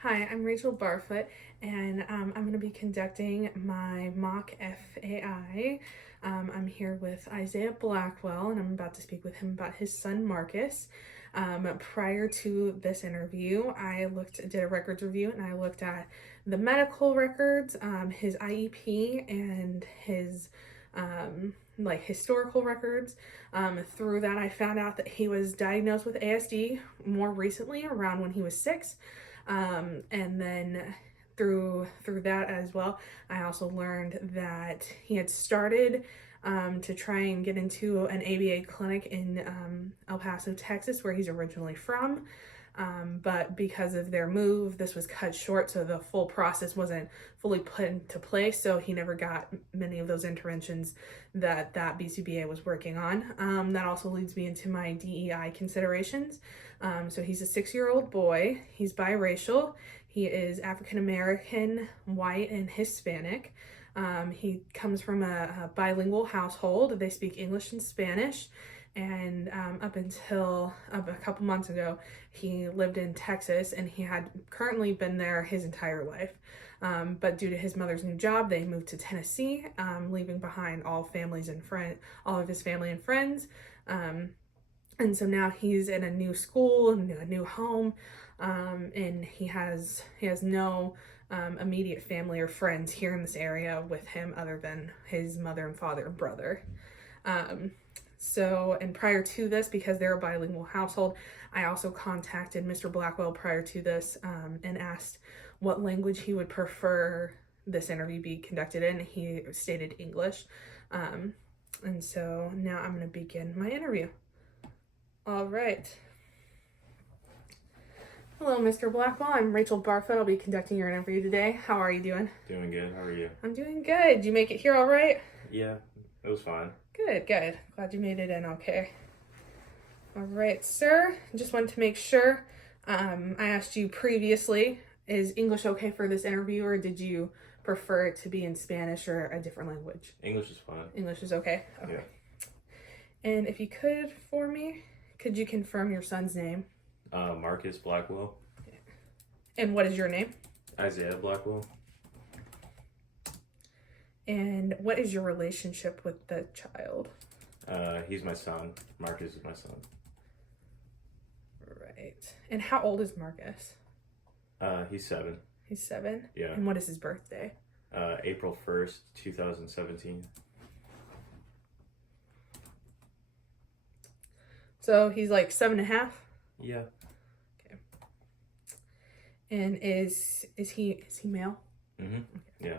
Hi, I'm Rachel Barfoot, and I'm going to be conducting my mock FAI. I'm here with Isaiah Blackwell, and I'm about to speak with him about his son Marcus. Prior to this interview, did a records review, and I looked at the medical records, his IEP, and his historical records. Through that, I found out that he was diagnosed with ASD more recently, around when he was 6. And then through that as well, I also learned that he had started to try and get into an ABA clinic in El Paso, Texas, where he's originally from. But because of their move, this was cut short, so the full process wasn't fully put into place, so he never got many of those interventions that BCBA was working on. That also leads me into my DEI considerations. So he's a 6-year-old boy. He's biracial. He is African American, white, and Hispanic. He comes from a bilingual household. They speak English and Spanish. And up until a couple months ago, he lived in Texas, and he had currently been there his entire life. But due to his mother's new job, they moved to Tennessee, leaving behind all of his family and friends. And so now he's in a new school, a new home, and he has no immediate family or friends here in this area with him other than his mother and father and brother. And prior to this, because they're a bilingual household, I also contacted Mr. Blackwell prior to this and asked what language he would prefer this interview be conducted in. He stated English. And so now I'm going to begin my interview. All right. Hello, Mr. Blackwell. I'm Rachel Barfoot. I'll be conducting your interview today. How are you doing? Doing good. How are you? I'm doing good. Did you make it here all right? Yeah, it was fine. Good. Glad you made it in okay. All right, sir. Just wanted to make sure. I asked you previously, is English okay for this interview, or did you prefer it to be in Spanish or a different language? English is fine. English is okay? Okay. Yeah. And if you could, for me, could you confirm your son's name? Marcus Blackwell. And what is your name? Isaiah Blackwell. And what is your relationship with the child? He's my son. Marcus is my son. Right. And how old is Marcus? He's 7. He's 7? Yeah. And what is his birthday? April 1st, 2017. So he's like 7.5? Yeah. Okay. And is he male? Mm-hmm. Okay. Yeah.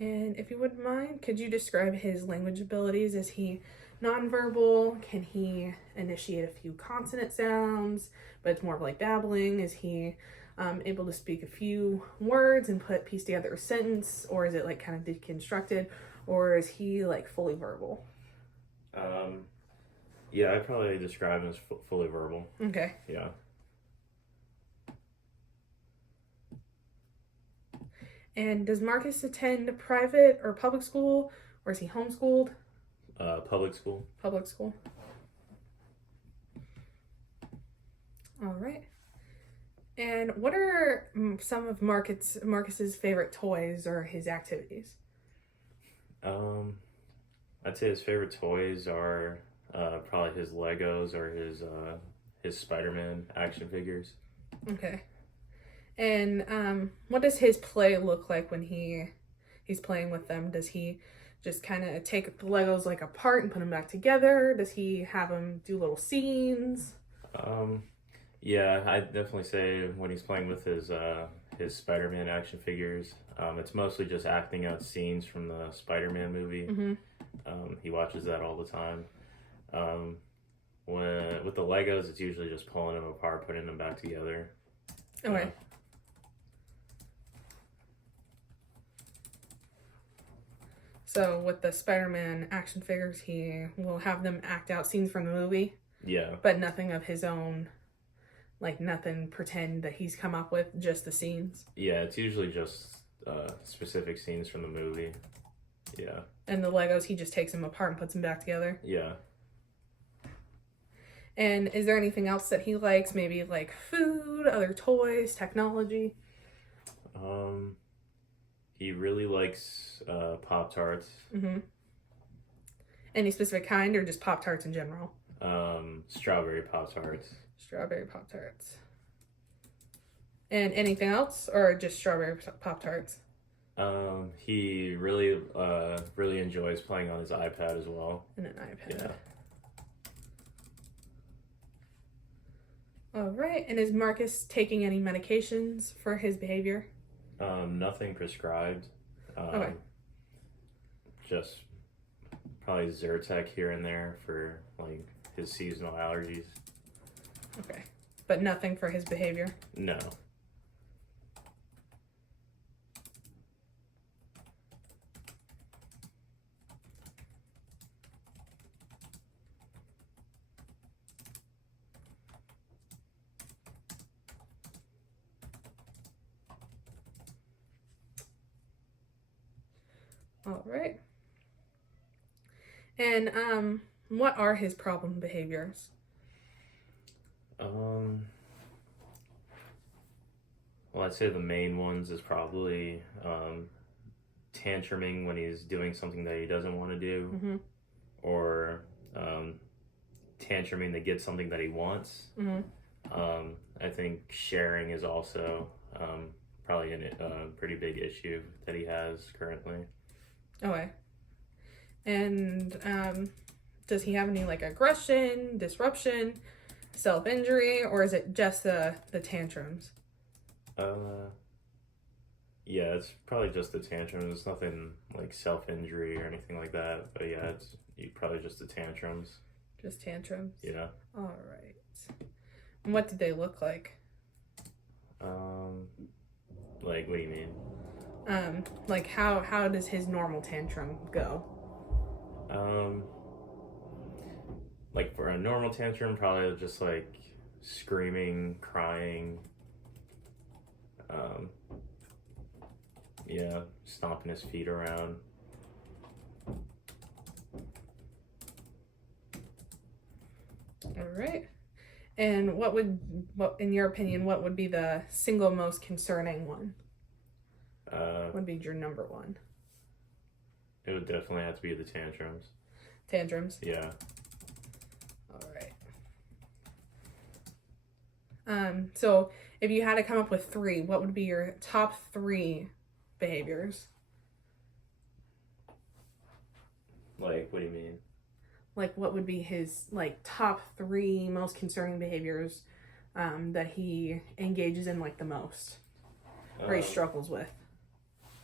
And if you wouldn't mind, could you describe his language abilities? Is he nonverbal? Can he initiate a few consonant sounds, but it's more of like babbling? Is he able to speak a few words and piece together a sentence? Or is it like kind of deconstructed? Or is he like fully verbal? Yeah, I'd probably describe him as fully verbal. Okay. Yeah. And does Marcus attend private or public school, or is he homeschooled? Public school. Public school. All right. And what are some of Marcus's favorite toys or his activities? I'd say his favorite toys are probably his Legos or his Spider-Man action figures. Okay. And what does his play look like when he's playing with them? Does he just kind of take the Legos like apart and put them back together? Does he have them do little scenes? Yeah, I'd definitely say when he's playing with his Spider-Man action figures, it's mostly just acting out scenes from the Spider-Man movie. Mm-hmm. He watches that all the time. With the Legos, it's usually just pulling them apart, putting them back together. Okay. So with the Spider-Man action figures, he will have them act out scenes from the movie. Yeah. But nothing of his own, like nothing pretend that he's come up with, just the scenes. Yeah, it's usually just specific scenes from the movie. Yeah. And the Legos, he just takes them apart and puts them back together. Yeah. And is there anything else that he likes? Maybe like food, other toys, technology? Um, he really likes Pop-Tarts. Mm-hmm. Any specific kind or just Pop-Tarts in general? Strawberry Pop-Tarts. Strawberry Pop-Tarts. And anything else or just strawberry Pop-Tarts? He really enjoys playing on his iPad as well. And an iPad. Yeah. All right. And is Marcus taking any medications for his behavior? Nothing prescribed. Okay. Just probably Zyrtec here and there for like his seasonal allergies. Okay. But nothing for his behavior? No. All right. And what are his problem behaviors? Well, I'd say the main ones is probably tantruming when he's doing something that he doesn't want to do, Mm-hmm. or tantruming to get something that he wants. Mm-hmm. I think sharing is also probably a pretty big issue that he has currently. Okay. And does he have any like aggression, disruption, self-injury, or is it just the tantrums? Yeah, it's probably just the tantrums. It's nothing like self-injury or anything like that. But yeah, it's probably just the tantrums. Just tantrums? Yeah. All right. And what did they look like? Like, what do you mean? Like how does his normal tantrum go? Like for a normal tantrum, probably just like screaming, crying, yeah, stomping his feet around. All right. And what in your opinion, what would be the single most concerning one? What would be your number one? It would definitely have to be the tantrums. Tantrums? Yeah. All right. So if you had to come up with 3, what would be your top 3 behaviors? Like, what do you mean? Like, what would be his like top 3 most concerning behaviors that he engages in like the most, or he struggles with?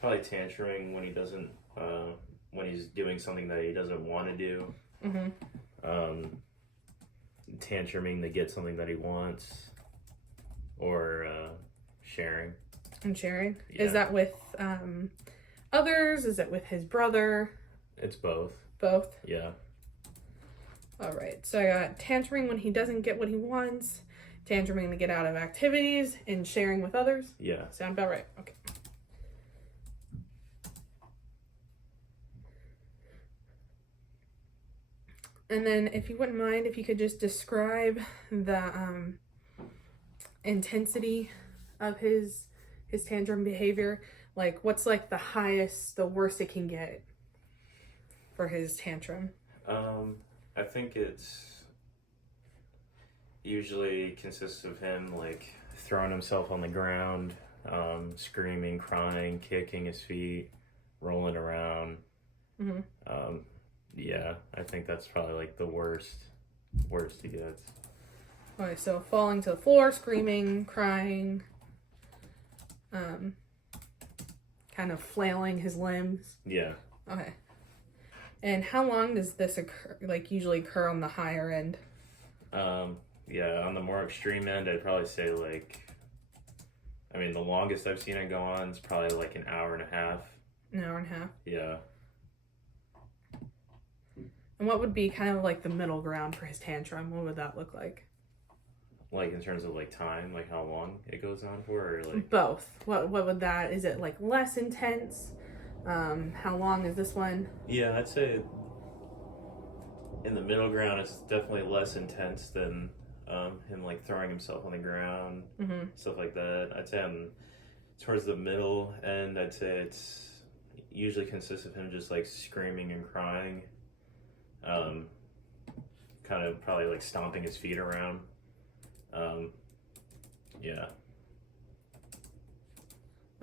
Probably tantruming when he doesn't, when he's doing something that he doesn't want to do. Mm-hmm. Tantruming to get something that he wants, or sharing. And sharing? Yeah. Is that with others? Is it with his brother? It's both. Both? Yeah. All right. So I got tantruming when he doesn't get what he wants, tantruming to get out of activities, and sharing with others? Yeah. Sound about right? Okay. And then if you wouldn't mind, if you could just describe the intensity of his tantrum behavior. Like, what's like the highest, the worst it can get for his tantrum? I think it's usually consists of him like throwing himself on the ground, screaming, crying, kicking his feet, rolling around. Mm-hmm. Yeah, I think that's probably like the worst he gets. Okay, so falling to the floor, screaming, crying, kind of flailing his limbs. Yeah. Okay. And how long does this occur? Like usually occur on the higher end? Yeah, on the more extreme end, I'd probably say like, I mean, the longest I've seen it go on is probably like an hour and a half. An hour and a half. Yeah. And what would be kind of like the middle ground for his tantrum? What would that look like? Like in terms of like time, like how long it goes on for, or like both. What would that? Is it like less intense? How long is this one? Yeah, I'd say in the middle ground, it's definitely less intense than him like throwing himself on the ground, stuff like that. I'd say towards the middle end, I'd say it's usually consists of him just like screaming and crying, kind of probably like stomping his feet around. Yeah.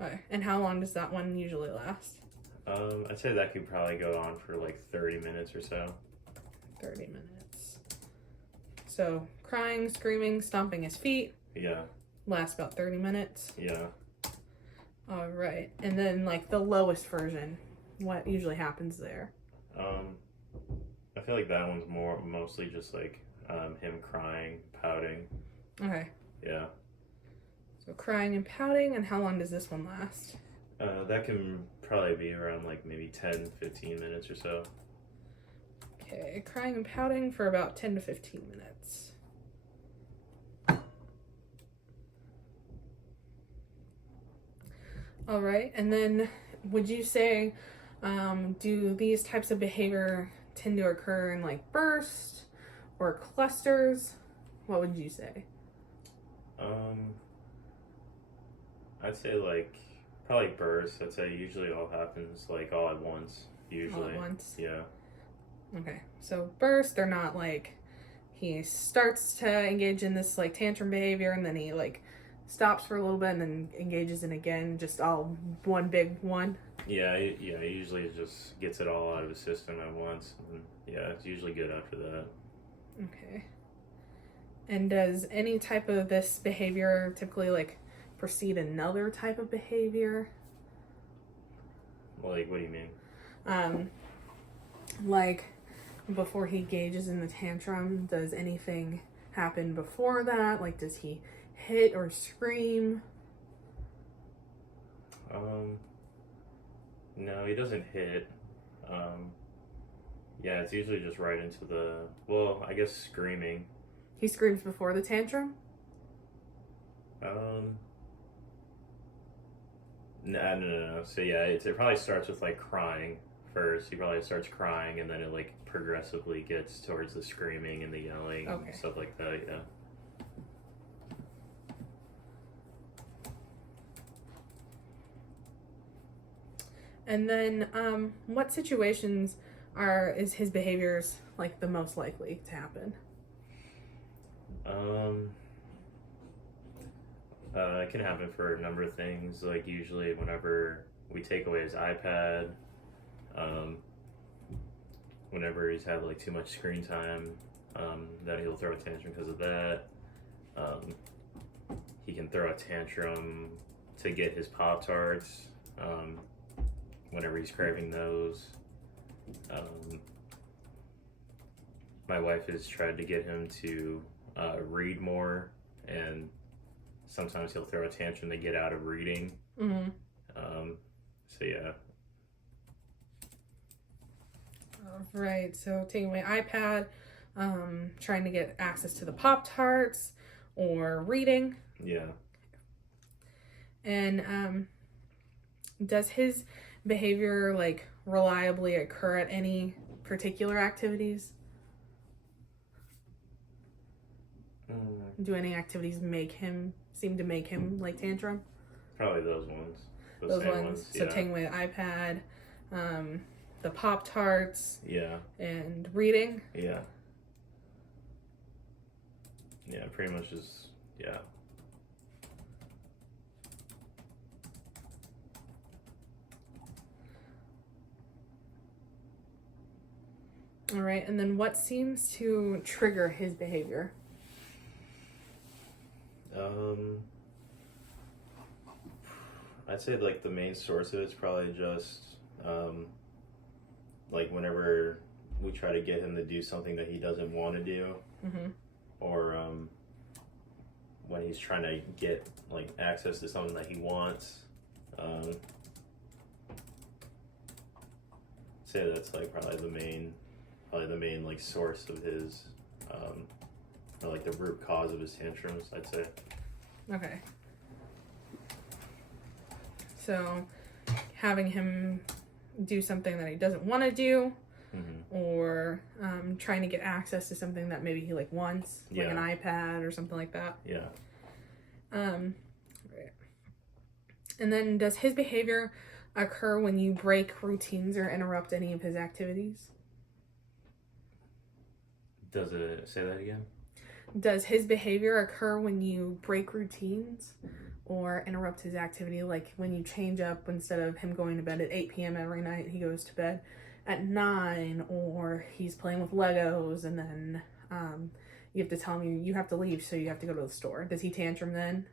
Okay. And how long does that one usually last? I'd say that could probably go on for like 30 minutes or so. 30 minutes. So crying, screaming, stomping his feet. Yeah. Lasts about 30 minutes. Yeah. All right. And then like the lowest version, what usually happens there? I feel like that one's mostly just like him crying, pouting. Okay. Yeah. So crying and pouting, and how long does this one last? That can probably be around like maybe 10, 15 minutes or so. Okay, crying and pouting for about 10 to 15 minutes. All right, and then would you say, do these types of behavior tend to occur in like bursts or clusters? What would you say? I'd say like probably bursts. I'd say usually all happens like all at once. Usually. All at once? Yeah. Okay, so bursts, they're not like he starts to engage in this like tantrum behavior and then he like stops for a little bit and then engages in again, just all one big one. Yeah, he usually just gets it all out of his system at once. And yeah, it's usually good after that. Okay. And does any type of this behavior typically like precede another type of behavior? Like, what do you mean? Like before he engages in the tantrum, does anything happen before that? Like, does he hit or scream? No, he doesn't hit. Yeah, it's usually just right into well, I guess screaming. He screams before the tantrum? No. So yeah, it probably starts with like crying first. He probably starts crying and then it like progressively gets towards the screaming and the yelling and stuff like that, yeah. And then what situations is his behaviors like the most likely to happen? It can happen for a number of things. Like usually whenever we take away his iPad, whenever he's had like too much screen time, then he'll throw a tantrum because of that. He can throw a tantrum to get his Pop-Tarts, whenever he's craving those. My wife has tried to get him to read more, and sometimes he'll throw a tantrum to get out of reading. So yeah. Right, so taking away iPad, trying to get access to the Pop-Tarts, or reading. Yeah. And does his behavior like reliably occur at any particular activities? Do any activities seem to make him like tantrum? Probably those ones. Those ones. So taking away the iPad, the Pop-Tarts. Yeah. And reading. Yeah. Yeah, pretty much just, yeah. All right, and then what seems to trigger his behavior? I'd say like the main source of it's probably just like whenever we try to get him to do something that he doesn't want to do, or when he's trying to get like access to something that he wants. Say that's like probably the main like source of his or like the root cause of his tantrums, I'd say. Okay. So having him do something that he doesn't want to do, or trying to get access to something that maybe he like wants, like an iPad or something like that. Yeah. Right. And then does his behavior occur when you break routines or interrupt any of his activities? Does it say that again? Does his behavior occur when you break routines or interrupt his activity? Like when you change up, instead of him going to bed at 8 p.m. every night, he goes to bed at 9, or he's playing with Legos and then you have to tell him you have to leave, so you have to go to the store. Does he tantrum then?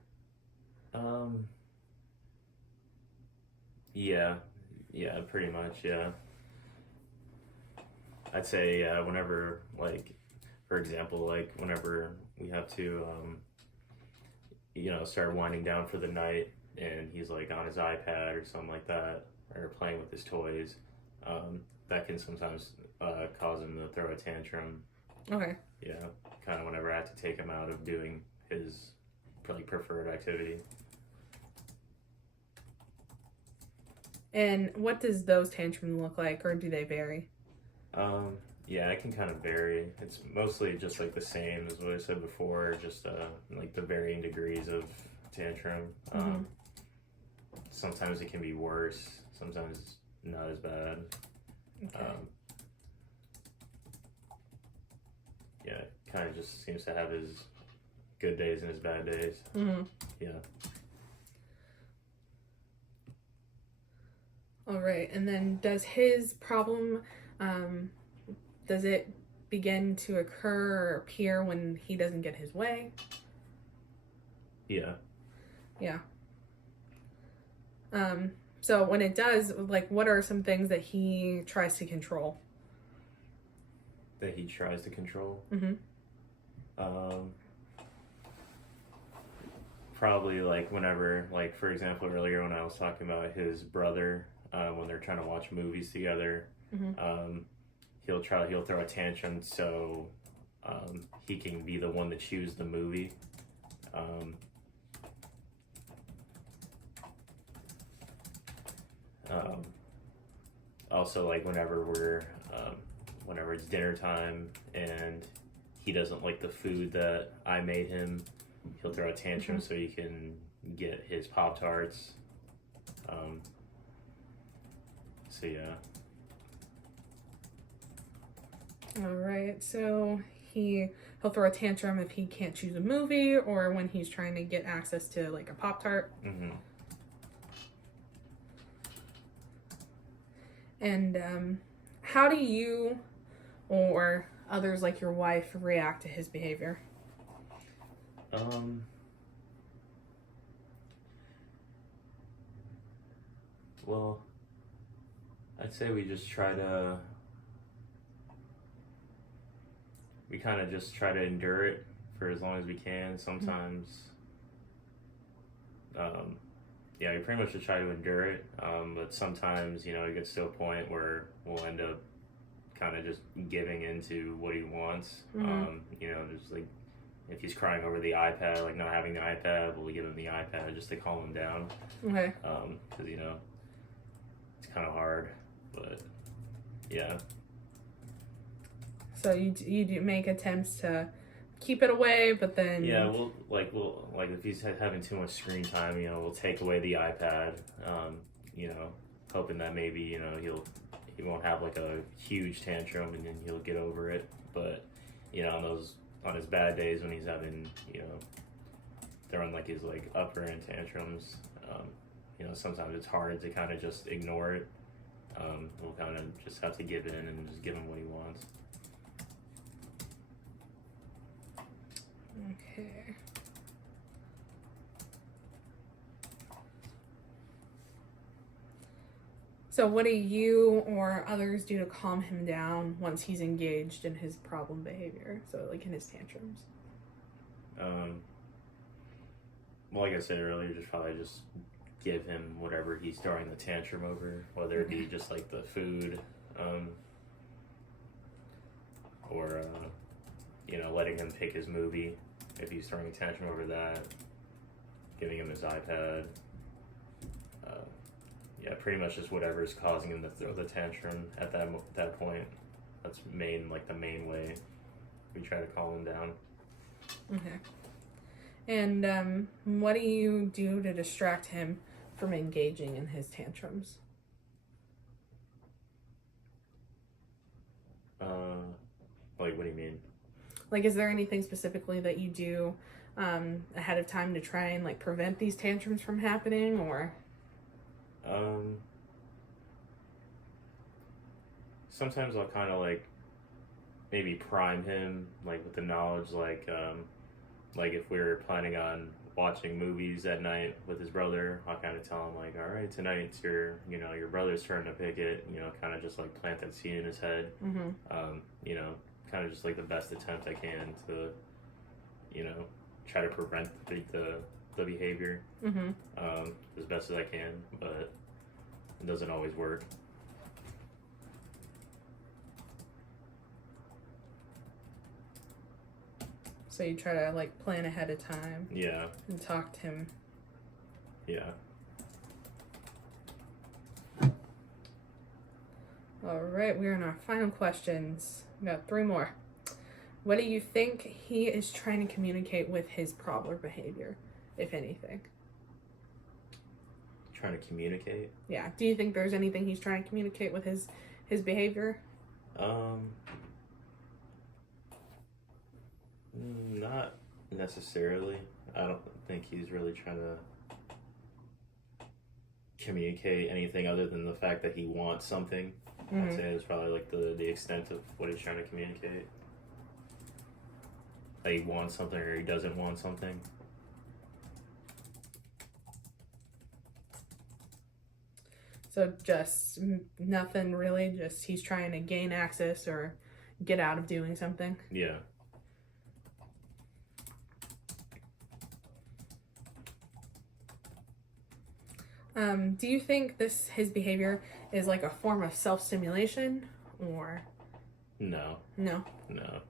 Yeah, pretty much, yeah. I'd say whenever, like, for example, like whenever we have to, start winding down for the night, and he's like on his iPad or something like that, or playing with his toys, that can sometimes cause him to throw a tantrum. Okay. Yeah, kind of whenever I have to take him out of doing his preferred activity. And what does those tantrums look like, or do they vary? Yeah, it can kind of vary. It's mostly just like the same as what I said before, just like the varying degrees of tantrum. Sometimes it can be worse, sometimes not as bad. Okay. Yeah, kind of just seems to have his good days and his bad days. Yeah. All right, and then does his problem, does it begin to occur or appear when he doesn't get his way? Yeah. Yeah. So when it does, like, what are some things that he tries to control? That he tries to control? Probably like whenever, like for example, earlier when I was talking about his brother, when they're trying to watch movies together, he'll throw a tantrum so he can be the one to choose the movie. Also, like whenever it's dinner time and he doesn't like the food that I made him, he'll throw a tantrum so he can get his Pop-Tarts. So yeah. All right, so he'll throw a tantrum if he can't choose a movie, or when he's trying to get access to like a Pop-Tart. And how do you or others like your wife react to his behavior? Well, I'd say we kind of just try to endure it for as long as we can. Sometimes, we pretty much just try to endure it. But sometimes, it gets to a point where we'll end up kind of just giving into what he wants. Just like if he's crying over the iPad, like not having the iPad, we'll give him the iPad just to calm him down. Okay. Because it's kind of hard, but yeah. So you do make attempts to keep it away, but then we'll if he's having too much screen time, we'll take away the iPad, hoping that maybe he won't have like a huge tantrum and then he'll get over it. But on his bad days when he's having throwing like his like upper end tantrums, sometimes it's hard to kind of just ignore it. We'll kind of just have to give in and just give him what he wants. Okay. So what do you or others do to calm him down once he's engaged in his problem behavior? So like in his tantrums? Well, like I said earlier, probably just give him whatever he's throwing the tantrum over, whether it be just like the food, or letting him pick his movie if he's throwing a tantrum over that, giving him his iPad. Pretty much just whatever is causing him to throw the tantrum at that point. That's the main way we try to calm him down. Okay. And what do you do to distract him from engaging in his tantrums? Like, what do you mean? Like, is there anything specifically that you do ahead of time to try and like prevent these tantrums from happening, or? Sometimes I'll kind of like maybe prime him like with the knowledge, like if we're planning on watching movies at night with his brother, I'll kind of tell him like, all right, tonight it's your brother's turn to pick it, kind of just like plant that seed in his head. Kind of just like the best attempt I can to, try to prevent the behavior as best as I can, but it doesn't always work. So you try to like plan ahead of time. Yeah. And talk to him. Yeah. All right, we're in our final questions. We got 3 more. What do you think he is trying to communicate with his problem behavior, if anything? Trying to communicate? Yeah. Do you think there's anything he's trying to communicate with his behavior? Not necessarily. I don't think he's really trying to communicate anything other than the fact that he wants something. I'd say it's probably like the extent of what he's trying to communicate. That he wants something or he doesn't want something. So just nothing really, just he's trying to gain access or get out of doing something? Yeah. Do you think his behavior is like a form of self-stimulation, or? No. No? No.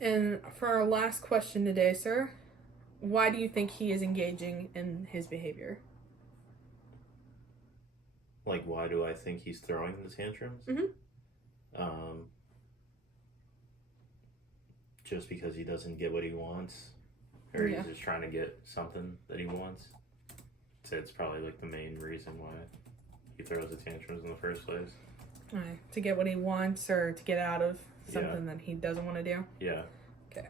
And for our last question today, sir, why do you think he is engaging in his behavior? Like, why do I think he's throwing the tantrums? Just because he doesn't get what he wants, or he's just trying to get something that he wants. So it's probably like the main reason why he throws the tantrums in the first place. Right. To get what he wants, or to get out of something that he doesn't want to do? Yeah. Okay.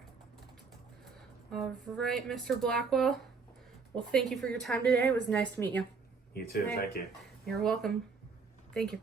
All right, Mr. Blackwell. Well, thank you for your time today. It was nice to meet you. You too. Thank you. You're welcome. Thank you.